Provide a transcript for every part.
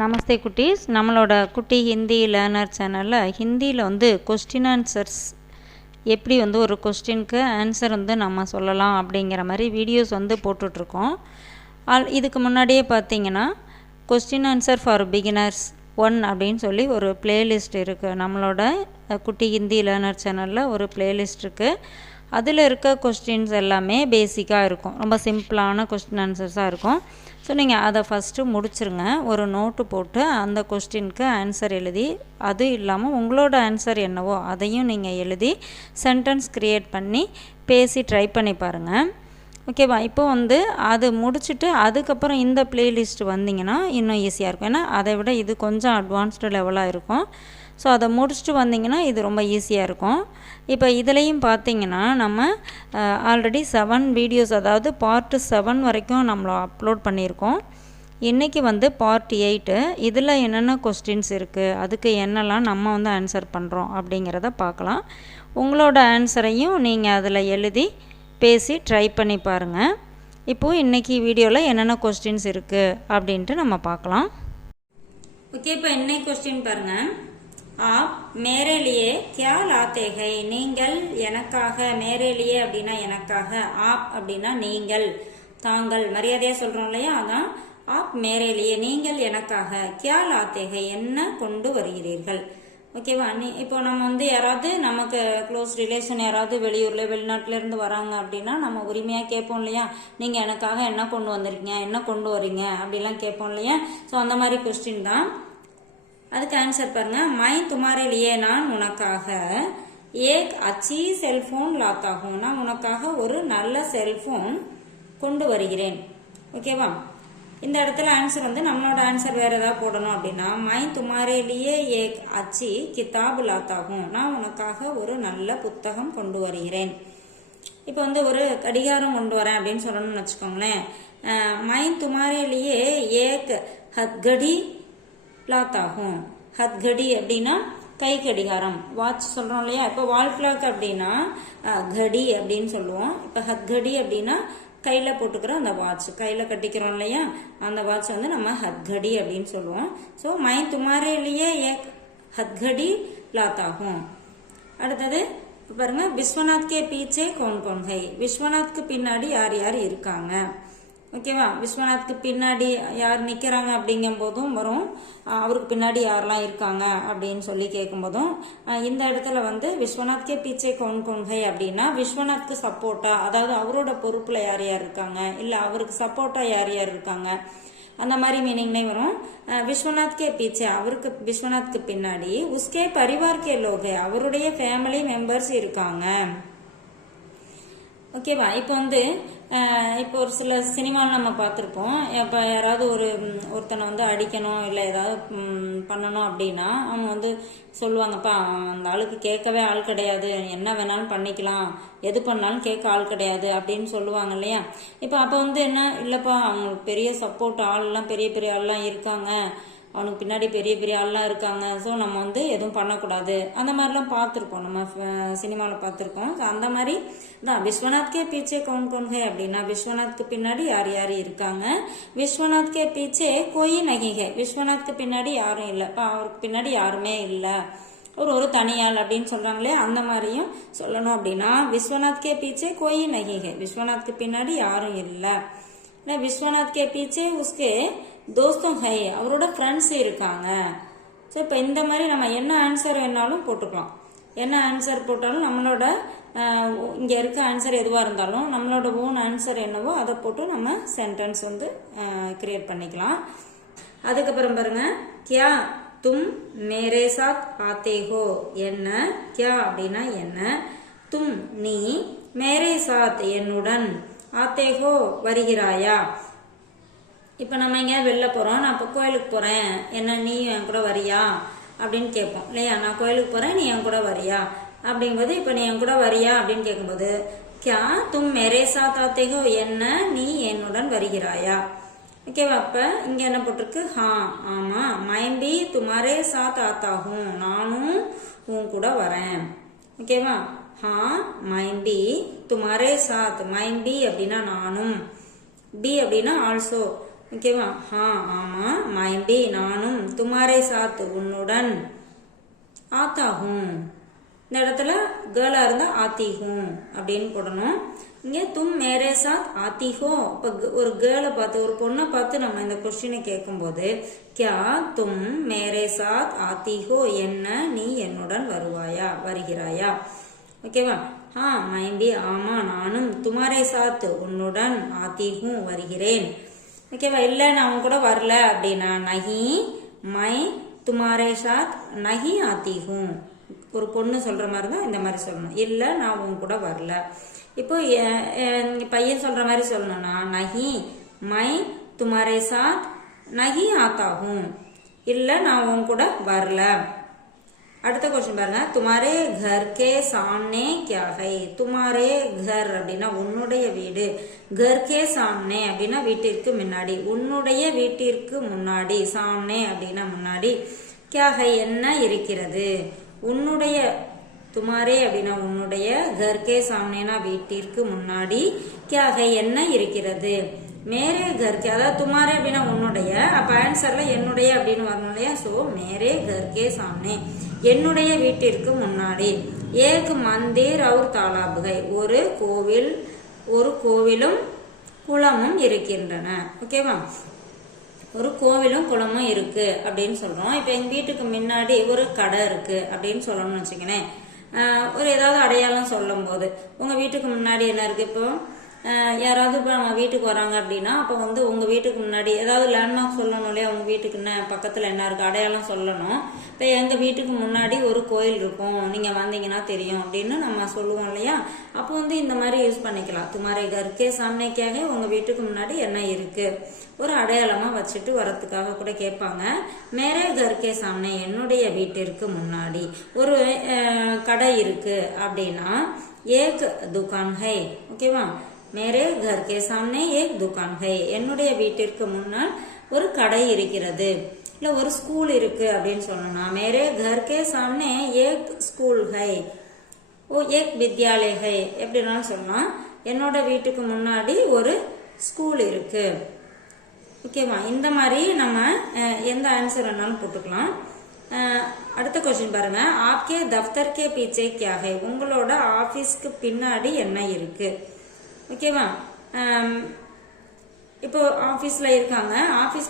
நமஸ்தே குட்டீஸ். நம்மளோட குட்டி ஹிந்தி லேர்னர் சேனலில் ஹிந்தியில் வந்து கொஸ்டின் ஆன்சர்ஸ் எப்படி வந்து ஒரு கொஸ்டினுக்கு ஆன்சர் வந்து நம்ம சொல்லலாம் அப்படிங்கிற மாதிரி வீடியோஸ் வந்து போட்டுட்ருக்கோம். இதுக்கு முன்னாடியே பார்த்தீங்கன்னா கொஸ்டின் ஆன்சர் ஃபார் பிகினர்ஸ் 1 அப்படின்னு சொல்லி ஒரு பிளேலிஸ்ட் இருக்குது. நம்மளோட குட்டி ஹிந்தி லேர்னர் சேனலில் ஒரு பிளேலிஸ்ட் இருக்குது. அதில் இருக்க கொஸ்டின்ஸ் எல்லாமே பேசிக்காக இருக்கும், ரொம்ப சிம்பிளான கொஸ்டின் ஆன்சர்ஸாக இருக்கும். ஸோ நீங்கள் அதை ஃபஸ்ட்டு முடிச்சுருங்க. ஒரு நோட்டு போட்டு அந்த கொஸ்டினுக்கு ஆன்சர் எழுதி, அது இல்லாமல் உங்களோட ஆன்சர் என்னவோ அதையும் நீங்கள் எழுதி சென்டென்ஸ் க்ரியேட் பண்ணி பேசி ட்ரை பண்ணி பாருங்கள். ஓகேவா? இப்போ வந்து அது முடிச்சுட்டு அதுக்கப்புறம் இந்த பிளேலிஸ்ட் வந்தீங்கன்னா இன்னும் ஈஸியாக இருக்கும். ஏன்னா அதை விட இது கொஞ்சம் அட்வான்ஸ்டு லெவலாக இருக்கும். ஸோ அதை முடிச்சுட்டு வந்தீங்கன்னா இது ரொம்ப ஈஸியாக இருக்கும். இப்போ இதுலேயும் பார்த்தீங்கன்னா நம்ம ஆல்ரெடி 7 வீடியோஸ், அதாவது பார்ட் 7 வரைக்கும் நம்மளை அப்லோட் பண்ணியிருக்கோம். இன்றைக்கி வந்து பார்ட் 8. இதில் என்னென்ன கொஸ்டின்ஸ் இருக்குது, அதுக்கு என்னெல்லாம் நம்ம வந்து ஆன்சர் பண்ணுறோம் அப்படிங்கிறத பார்க்கலாம். உங்களோட ஆன்சரையும் நீங்கள் அதில் எழுதி பேசி ட்ரை பண்ணி பாருங்கள். இப்போது இன்றைக்கி வீடியோவில் என்னென்ன கொஸ்டின்ஸ் இருக்குது அப்படின்ட்டு நம்ம பார்க்கலாம். ஓகே, இப்போ இன்னைக்கு கொஸ்டின் பாருங்கள். आप मेरे लिए क्या लाते हैं? நீங்கள் எனக்காக, மேரே லியே அப்படின்னா எனக்காக, ஆப் அப்படின்னா நீங்கள், தாங்கள் மரியாதையாக சொல்கிறோம் இல்லையா, அதான் ஆப் மேரே லியே, நீங்கள் எனக்காக, கியா லாத்தே ஹை என்ன கொண்டு வருகிறீர்கள். ஓகேவா? இப்போ நம்ம வந்து யாராவது நமக்கு க்ளோஸ் ரிலேஷன் யாராவது வெளியூரில் வெளிநாட்டிலேருந்து வராங்க அப்படின்னா நம்ம உரிமையாக கேட்போம் இல்லையா, நீங்கள் எனக்காக என்ன கொண்டு வந்திருக்கீங்க, என்ன கொண்டு வரீங்க அப்படிலாம் கேட்போம் இல்லையா. ஸோ அந்த மாதிரி கொஸ்டின் தான். அதுக்கு ஆன்சர் பாருங்க. மை துமாரே லியே, நான் உனக்காக ஏக் அச்சி செல்போன் லாத்தா ஹூம், நான் உனக்காக ஒரு நல்ல செல்போன் கொண்டு வருகிறேன். ஓகேவா? இந்த இடத்துல ஆன்சர் வந்து நம்மளோட ஆன்சர் வேற ஏதாவது போடணும் அப்படின்னா மை துமாரே லியே ஏக் அச்சி கிதாப் லாத்தா ஹூம், நான் உனக்காக ஒரு நல்ல புத்தகம் கொண்டு வருகிறேன். இப்போ வந்து ஒரு கடிகாரம் கொண்டு வரேன் அப்படின்னு சொல்லணும்னு வச்சுக்கோங்களேன். மை துமாரே லியே ஏக் ஹத்கடி லாத்தாகும். ஹத்கடி அப்படின்னா கை கடிகாரம், வாட்ச் சொல்கிறோம் இல்லையா. இப்போ வால் கிளாக் அப்படின்னா கடி அப்படின்னு சொல்லுவோம். இப்போ ஹத்கடி அப்படின்னா கையில் போட்டுக்கிறோம் அந்த வாட்ச், கையில் கட்டிக்கிறோம் இல்லையா, அந்த வாட்ச் வந்து நம்ம ஹத்கடி அப்படின்னு சொல்லுவோம். ஸோ மை துமாரேலியே ஏக் ஹத்கடி லாத்தாகும். அடுத்தது பாருங்க, விஸ்வநாத் கே பீச்சே கௌன் கௌன் ஹை, விஸ்வநாத்க்கு பின்னாடி யார் யார் இருக்காங்க. ஓகேவா? விஸ்வநாத்க்கு பின்னாடி யார் நிற்கிறாங்க அப்படிங்கும் போதும் வரும், அவருக்கு பின்னாடி யாரெல்லாம் இருக்காங்க அப்படின்னு சொல்லி கேட்கும் போதும் இந்த இடத்துல வந்து விஸ்வநாத்கே பீச்சே கௌன் கௌன் ஹை அப்படின்னா விஸ்வநாத்க்கு சப்போர்ட்டா, அதாவது அவரோட பொறுப்பில் யார் யார் இருக்காங்க, இல்லை அவருக்கு சப்போர்ட்டா யார் யார் இருக்காங்க, அந்த மாதிரி மீனிங்னே வரும். விஸ்வநாத்கே பீச்சே, அவருக்கு விஸ்வநாத்க்கு பின்னாடி உஸ்கே பரிவார்கே லோகே, அவருடைய ஃபேமிலி மெம்பர்ஸ் இருக்காங்க. ஓகேவா? இப்போ வந்து இப்போ ஒரு சில சினிமாவில் நம்ம பார்த்துருப்போம். இப்போ யாராவது ஒருத்தனை வந்து அடிக்கணும் இல்லை ஏதாவது பண்ணணும் அப்படின்னா அவங்க வந்து சொல்லுவாங்கப்பா, அந்த ஆளுக்கு கேட்கவே ஆள் கிடையாது, என்ன வேணாலும் பண்ணிக்கலாம், எது பண்ணாலும் கேட்க ஆள் கிடையாது அப்படின்னு சொல்லுவாங்க இல்லையா. இப்போ அப்போ வந்து என்ன, இல்லைப்பா அவங்களுக்கு பெரிய சப்போர்ட் ஆள்லாம், பெரிய பெரிய ஆள்லாம் இருக்காங்க, அவனுக்கு பின்னாடி பெரிய பெரிய ஆள்லாம் இருக்காங்க, ஸோ நம்ம வந்து எதுவும் பண்ணக்கூடாது, அந்த மாதிரிலாம் பார்த்துருப்போம், நம்ம சினிமாவில் பார்த்துருக்கோம். ஸோ அந்த மாதிரி தான் விஸ்வநாத்கே பீச்சே கௌன் கௌன் ஹை அப்படின்னா விஸ்வநாத்க்கு பின்னாடி யார் யார் இருக்காங்க. விஸ்வநாத்கே பீச்சே கோயி நகி ஹை, விஸ்வநாத்க்கு பின்னாடி யாரும் இல்லை, இப்போ அவருக்கு பின்னாடி யாருமே இல்லை, ஒரு தனியாள் அப்படின்னு சொல்கிறாங்களே, அந்த மாதிரியும் சொல்லணும் அப்படின்னா விஸ்வநாத்கே பீச்சே கோயி நகி ஹை, விஸ்வநாத்க்கு பின்னாடி யாரும் இல்லை. விஸ்வநாத்கே பீச்சே உஸ்கே தோஸ்தும் ஹை, அவரோட ஃப்ரெண்ட்ஸ் இருக்காங்க. ஸோ இப்போ இந்த மாதிரி நம்ம என்ன ஆன்சர் வேணாலும் போட்டுக்கலாம். என்ன ஆன்சர் போட்டாலும் நம்மளோட இங்கே இருக்க ஆன்சர் எதுவாக இருந்தாலும் நம்மளோட ஓன் ஆன்சர் என்னவோ அதை போட்டு நம்ம சென்டென்ஸ் வந்து கிரியேட் பண்ணிக்கலாம். அதுக்கப்புறம் பாருங்க, கியா தும் மேரே சாத் ஆத்தே ஹோ, என்ன, கியா அப்படின்னா என்ன, தும் நீ, மேரே சாத் என்னுடன், ஆத்தே ஹோ வருகிறாயா. இப்போ நம்ம எங்கேயா வெளில போகிறோம், நான் இப்போ கோயிலுக்கு போகிறேன், என்ன நீ என் கூட வரியா அப்படின்னு கேட்போம் இல்லையா. நான் கோயிலுக்கு போகிறேன், நீ என் கூட வரியா அப்படிங்கும்போது, இப்போ நீ என் கூட வரியா அப்படின்னு கேட்கும்போது கியா தும் மேரே சாத் ஆத்தே ஹோ, என்ன நீ என்னுடன் வருகிறாயா. ஓகேவா? அப்போ இங்கே என்ன போட்டிருக்கு, ஹா ஆமாம், மைம் பி துமாரே சாத் ஆத்தா ஹூம், நானும் உன் கூட வரேன். ஓகேவா? ஹா மைம் பி துமாரே சாத், மைம் பி அப்படின்னா நானும், பி அப்படின்னா ஆல்சோ, ஓகேவா? ஆமா, मैं भी நானும், तुम्हारे साथ உன்னுடன், आता हूँ இந்த இடத்துல கேர்ளா இருந்தா ஆத்தி ஹூம் அப்படின்னு போடணும். இங்க தும் மேரே சாத் ஆத்தி ஹோ. இப்ப ஒரு கேர்ளை பார்த்து, ஒரு பொண்ணை பார்த்து நம்ம இந்த கொஸ்டினை கேட்கும் போது, கியா தும் மேரே சாத் ஆத்தி ஹோ, என்ன நீ என்னுடன் வருகிறாயா? ஓகேவா? मैं भी ஆமா நானும், துமாரே சாத் உன்னுடன், ஆத்தி ஹூ வருகிறேன். ஓகேவா? இல்ல நான் உன் கூட வரல அப்படின்னா நஹி மை துமாரே சாத் நஹி ஆத்தி ஹூ. ஒரு பொண்ணு சொல்ற மாதிரி தான் இந்த மாதிரி சொல்லணும். இல்ல நான் உன் கூட வரல. இப்போ பையன் சொல்ற மாதிரி சொல்லணும்னா நஹி மை துமாரே சாத் நஹி ஆத்தா ஹூ. இல்ல நான் உன் கூட வரல. அடுத்த क्वेश्चन பாருங்க. तुम्हारे घर के सामने क्या है? तुम्हारे घर அப்படின்னா உன்னுடைய வீடு, घर के सामने அப்படின்னா வீட்டிற்கு முன்னாடி, உன்னுடைய வீட்டிற்கு முன்னாடி, सामने அப்படின்னா முன்னாடி, क्या है என்ன இருக்கிறது? உன்னுடைய तुम्हारे அப்படின்னா உன்னுடைய, घर के सामनेனா வீட்டிற்கு முன்னாடி, क्या है என்ன இருக்கிறது? மேரே घर के, அதாவது तुम्हारे அப்படின்னா உன்னுடைய, அப்ப ஆன்சர்ல என்னுடைய அப்படின்னு வரணும் இல்லையா? சோ மேரே घर के सामने என்னுடைய வீட்டிற்கு முன்னாடி, ஏக் மந்திர் और तालाब है ஒரு கோவிலும் குளமும் இருக்கின்றன. ஓகேவா? ஒரு கோவிலும் குளமும் இருக்கு அப்படின்னு சொல்றோம். இப்ப எங்க வீட்டுக்கு முன்னாடி ஒரு கடை இருக்கு அப்படின்னு சொல்லணும்னு வச்சுக்கோங்களேன். ஒரு ஏதாவது அடையாளம் சொல்லும் போது, உங்க வீட்டுக்கு முன்னாடி என்ன இருக்கு? இப்போ யாராவது இப்போ நம்ம வீட்டுக்கு வராங்க அப்படின்னா, அப்போ வந்து உங்க வீட்டுக்கு முன்னாடி ஏதாவது லேண்ட்மார்க் சொல்லணும் இல்லையா? உங்க வீட்டுக்கு பக்கத்துல என்ன இருக்கு அடையாளம் சொல்லணும். இப்போ எங்க வீட்டுக்கு முன்னாடி ஒரு கோயில் இருக்கும், நீங்க வந்தீங்கன்னா தெரியும் அப்படின்னு நம்ம சொல்லுவோம் இல்லையா? அப்போ வந்து இந்த மாதிரி யூஸ் பண்ணிக்கலாம். तुम्हारे घर के सामने क्या है, உங்க வீட்டுக்கு முன்னாடி என்ன இருக்கு, ஒரு அடையாளமா வச்சுட்டு வரதுக்காக கூட கேட்பாங்க. மேரே घर के सामने என்னுடைய வீட்டிற்கு முன்னாடி ஒரு கடை இருக்கு அப்படின்னா ஏக் துகான் ஹை. ஓகேவா? மேரே घर के सामने एक दुकान है என்னுடைய வீட்டிற்கு முன்னால் ஒரு கடை இருக்கிறது. இல்ல ஒரு ஸ்கூல் இருக்கு அப்படின்னு சொல்லணும்னா மேரே घर के सामने एक स्कूल है, ஓ एक विद्यालय है எப்படினாலும் சொல்லலாம். என்னோட வீட்டுக்கு முன்னாடி ஒரு ஸ்கூல் இருக்கு. ஓகேவா? இந்த மாதிரி நம்ம எந்த ஆன்சர் வேணாலும் போட்டுக்கலாம். அடுத்த क्वेश्चन பாருங்க. आपके दफ्तर के पीछे क्या है? உங்களோட ஆபீஸ்க்கு பின்னாடி என்ன இருக்கு? ஓகேவா? இப்போ ஆபீஸ்ல இருக்காங்க, ஆபீஸ்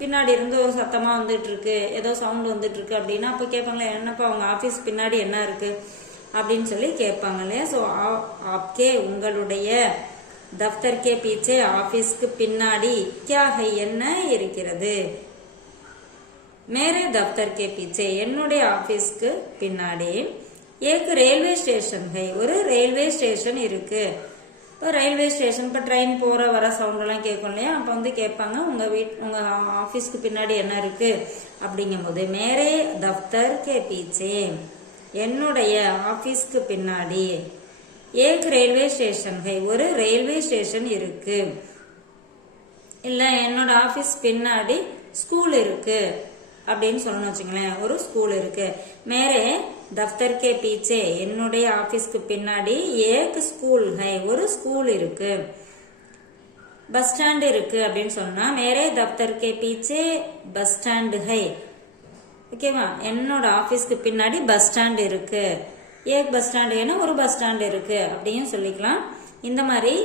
பின்னாடி இருந்து ஒரு சத்தமா வந்துட்டு இருக்கு, ஏதோ சவுண்ட் வந்துட்டு இருக்கு அப்படின்னா அப்ப கேட்பாங்களா, என்னப்பா உங்க ஆபீஸ் பின்னாடி என்ன இருக்கு அப்படின்னு சொல்லி கேட்பாங்க இல்லையா? சோ ஆப்கே உங்களுடைய, தப்தர் கே பீச்சே ஆபீஸ்க்கு பின்னாடி, क्या है என்ன இருக்கிறது? மேரே தப்தர் கே பீச்சே என்னுடைய ஆபீஸ்க்கு பின்னாடி ஏக் ரயில்வே ஸ்டேஷன் है ஒரு ரயில்வே ஸ்டேஷன் இருக்கு. இப்போ ரயில்வே ஸ்டேஷன், இப்போ ட்ரெயின் போற வர சவுண்ட் எல்லாம் கேட்கும் இல்லையா? அப்ப வந்து கேட்பாங்க உங்க ஆபீஸ்க்கு பின்னாடி என்ன இருக்கு அப்படிங்கும் போது மேரே தப்தர் கே பீச்சே என்னுடைய ஆபீஸ்க்கு பின்னாடி ஏக் ரயில்வே ஸ்டேஷன் है ஒரு ரயில்வே ஸ்டேஷன் இருக்கு. இல்ல என்னோட ஆபீஸ் பின்னாடி ஸ்கூல் இருக்கு அப்படின்னு சொல்லணும் வச்சுங்களேன். ஒரு ஸ்கூல் இருக்கு. மேரே தப்தர் கே பீச்சே என்னுடைய ஆபீஸ்க்கு பின்னாடி ஏக் ஸ்கூல் है ஒரு ஸ்கூல் இருக்கு. பஸ் ஸ்டாண்ட் இருக்கு அப்படின்னு சொன்னா மேரே தப்தர் கே பீச்சே பஸ் ஸ்டாண்ட் है. ஓகேவா? என்னோட ஆபீஸ்க்கு பின்னாடி பஸ் ஸ்டாண்ட் இருக்கு. ஏக் பஸ் ஸ்டாண்ட் ஒரு பஸ் ஸ்டாண்ட் இருக்கு அப்படின்னு சொல்லிக்கலாம். இந்த மாதிரி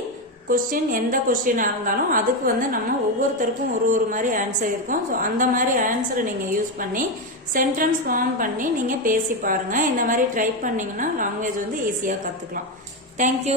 கொஸ்டின், எந்த கொஸ்டினா இருந்தாலும் அதுக்கு வந்து நம்ம ஒவ்வொருத்தருக்கும் ஒரு மாதிரி ஆன்சர் இருக்கும். ஸோ அந்த மாதிரி ஆன்சரை நீங்க யூஸ் பண்ணி சென்டென்ஸ் ஃபார்ம் பண்ணி நீங்க பேசி பாருங்க. இந்த மாதிரி ட்ரை பண்ணீங்கன்னா லாங்குவேஜ் வந்து ஈஸியா கத்துக்கலாம். தேங்க்யூ.